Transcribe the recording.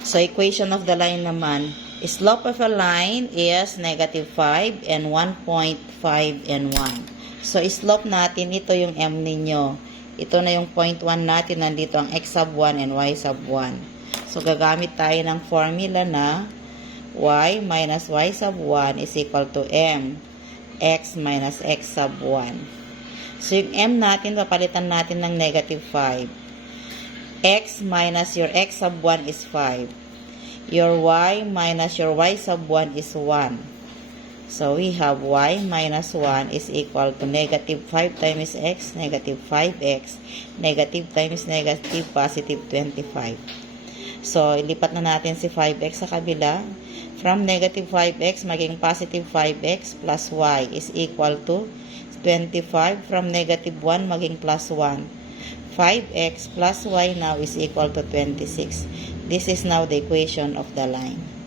So, equation of the line naman, slope of a line is negative 5 and 1.5 and 1. So, slope natin, ito yung M ninyo. Ito na yung 0.1 natin, nandito ang x sub 1 and y sub 1. So, gagamit tayo ng formula na y minus y sub 1 is equal to m, x minus x sub 1. So, yung m natin, papalitan natin ng negative 5. X minus your x sub 1 is 5. Your y minus your y sub 1 is 1. So, we have y minus 1 is equal to negative 5 times x, negative 5x, negative times negative, positive 25. So, ilipat na natin si 5x sa kabila. From negative 5x, maging positive 5x plus y is equal to 25. From negative 1, maging plus 1. 5x plus y now is equal to 26. This is now the equation of the line.